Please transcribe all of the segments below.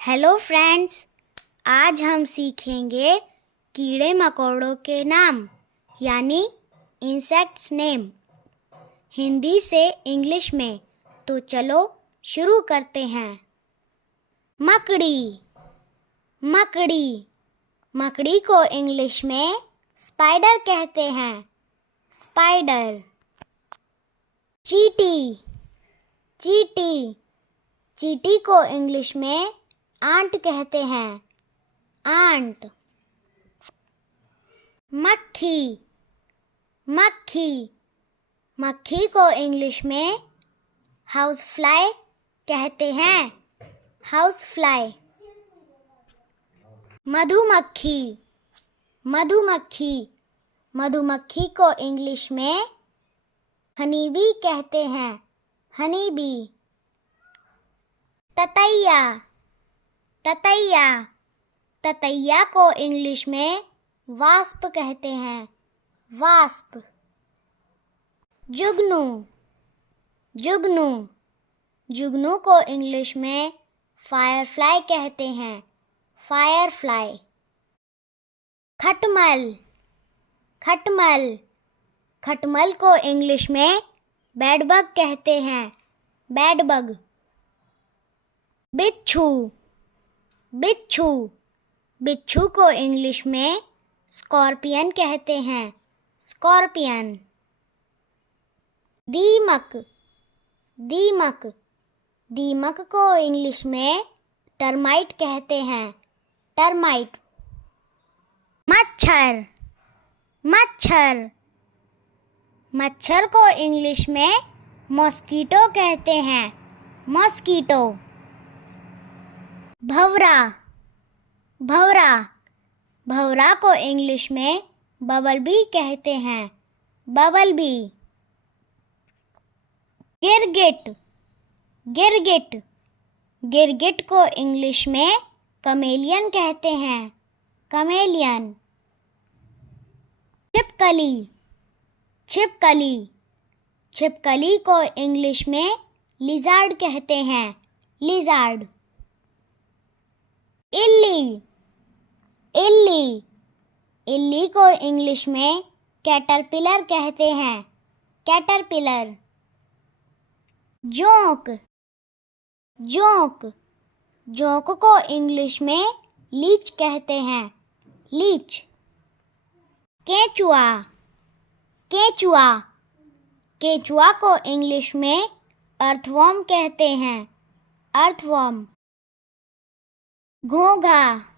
Hello friends, आज हम सीखेंगे कीड़े मकोड़ों के नाम यानी इंसेक्ट्स नेम हिंदी से इंग्लिश में। तो चलो शुरू करते हैं। मकड़ी। मकड़ी मकड़ी को इंग्लिश में स्पाइडर कहते हैं। स्पाइडर। चींटी। चींटी चींटी को इंग्लिश में आंट कहते हैं। आंट। मक्खी। मक्खी मक्खी को इंग्लिश में हाउस फ्लाई कहते हैं। House fly. मधुमक्खी। मधुमक्खी मधुमक्खी को इंग्लिश में हनी बी कहते हैं। Honey bee. ततैया। ततैया ततैया को इंग्लिश में वास्प कहते हैं। वास्प। जुगनू। जुगनू जुगनू को इंग्लिश में फायरफ्लाई कहते हैं। फायरफ्लाई। खटमल। खटमल खटमल को इंग्लिश में बेडबग कहते हैं। बेडबग। बिच्छू। बिच्छू बिच्छू को इंग्लिश में स्कॉर्पियन कहते हैं। स्कॉर्पियन। दीमक। दीमक दीमक को इंग्लिश में टर्माइट कहते हैं। टर्माइट। मच्छर। मच्छर मच्छर को इंग्लिश में मॉस्कीटो कहते हैं। मॉस्कीटो। भंवरा। भंवरा भंवरा को इंग्लिश में बबलबी कहते हैं। बबलबी। गिरगिट। गिरगिट गिरगिट को इंग्लिश में कमेलियन कहते हैं। कमेलियन। छिपकली। छिपकली छिपकली को इंग्लिश में लिजार्ड कहते हैं। लिजार्ड। इल्ली। इल्ली इल्ली को इंग्लिश में कैटरपिलर कहते हैं। कैटरपिलर। जोंक। जोंक जोंक को इंग्लिश में लीच कहते हैं। लीच। केंचुआ। केंचुआ केंचुआ को इंग्लिश में अर्थवॉर्म कहते हैं। अर्थवॉर्म। घोंघा।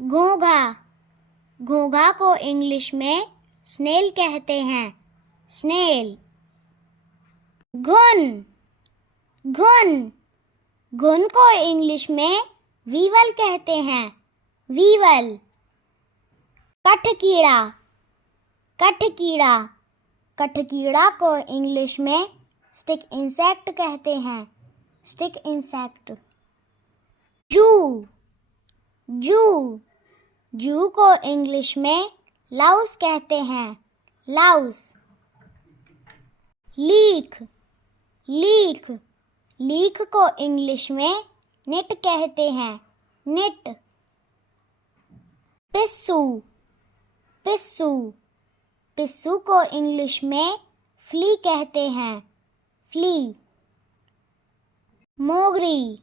घोंघा घोंघा को इंग्लिश में स्नेल कहते हैं। स्नेल। घुन। घुन घुन को इंग्लिश में वीवल कहते हैं। वीवल। कठकीड़ा। कठकीड़ा कठकीड़ा को इंग्लिश में स्टिक इंसेक्ट कहते हैं। Stick insect. जू। जू जू को इंग्लिश में लाउस कहते हैं। लाउस। लीख। लीख लीख को इंग्लिश में निट कहते हैं। निट। पिस्सू। पिस्सू पिस्सू को इंग्लिश में फ्ली कहते हैं। फ्ली। मोगरी।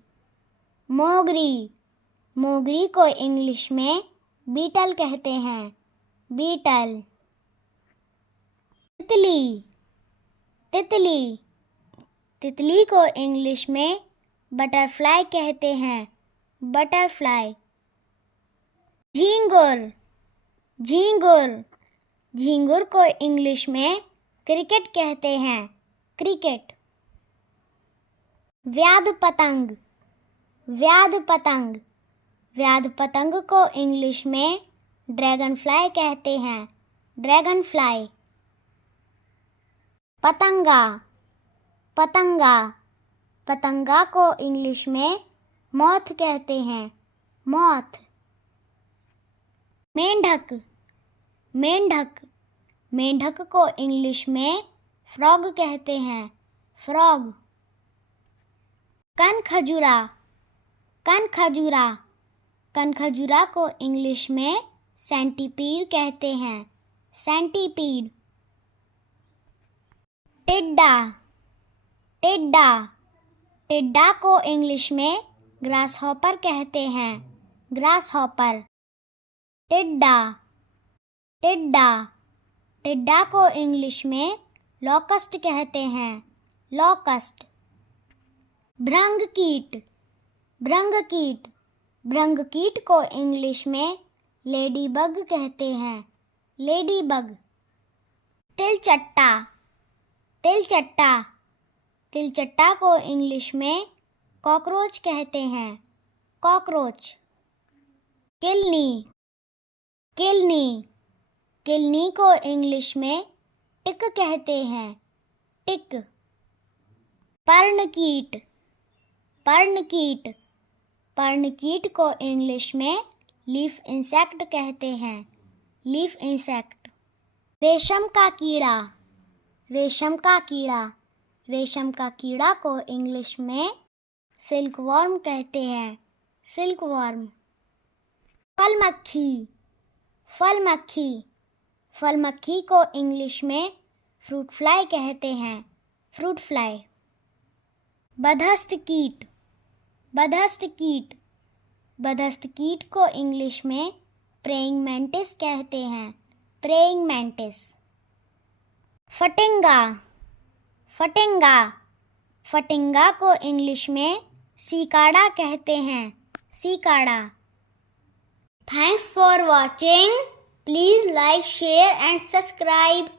मोगरी मोगरी को इंग्लिश में बीटल कहते हैं। बीटल। तितली। तितली तितली को इंग्लिश में बटरफ्लाई कहते हैं। बटरफ्लाई। झींगुर। झींगुर झींगुर को इंग्लिश में क्रिकेट कहते हैं। क्रिकेट। व्याध पतंग। व्याध पतंग व्याध पतंग को इंग्लिश में ड्रैगन फ्लाई कहते हैं। Dragon fly. पतंगा। पतंगा पतंगा को इंग्लिश में मॉथ कहते हैं। मॉथ। मेंढक। मेंढक मेंढक को इंग्लिश में फ्रॉग कहते हैं। फ्रॉग। कनखजुरा। कनखजूरा, कनखजूरा को इंग्लिश में सेंटीपीड कहते हैं, सेंटीपीड। टिड्डा, टिड्डा, टिड्डा को इंग्लिश में ग्रासहॉपर कहते हैं, ग्रासहॉपर। टिड्डा, टिड्डा, टिड्डा को इंग्लिश में लॉकस्ट कहते हैं, लॉकस्ट। भृंगकीट, भृंगकीट, भृंगकीट को इंग्लिश में लेडीबग कहते हैं, लेडीबग। तिलचट्टा, तिलचट्टा, तिलचट्टा को इंग्लिश में कॉकरोच कहते हैं, कॉकरोच। किलनी, किलनी, किलनी को इंग्लिश में टिक कहते हैं, टिक। पर्णकीट, पर्णकीट, पर्णकीट को इंग्लिश में लीफ इंसेक्ट कहते हैं, लीफ इंसेक्ट। रेशम का कीड़ा, रेशम का कीड़ा, रेशम का कीड़ा को इंग्लिश में सिल्कवॉर्म कहते हैं, सिल्कवॉर्म। फलमक्खी, फलमक्खी, फलमक्खी को इंग्लिश में फ्रूट फ्लाई कहते हैं, फ्रूट फ्लाई। बदहस्त कीट, बदहस्त कीट, बदहस्त कीट को इंग्लिश में प्रेइंग मैंटिस कहते हैं, प्रेइंग मैंटिस। फटिंगा, फटिंगा, फटिंगा को इंग्लिश में सिकाड़ा कहते हैं, cicada. Thanks for watching. Please like, share and subscribe.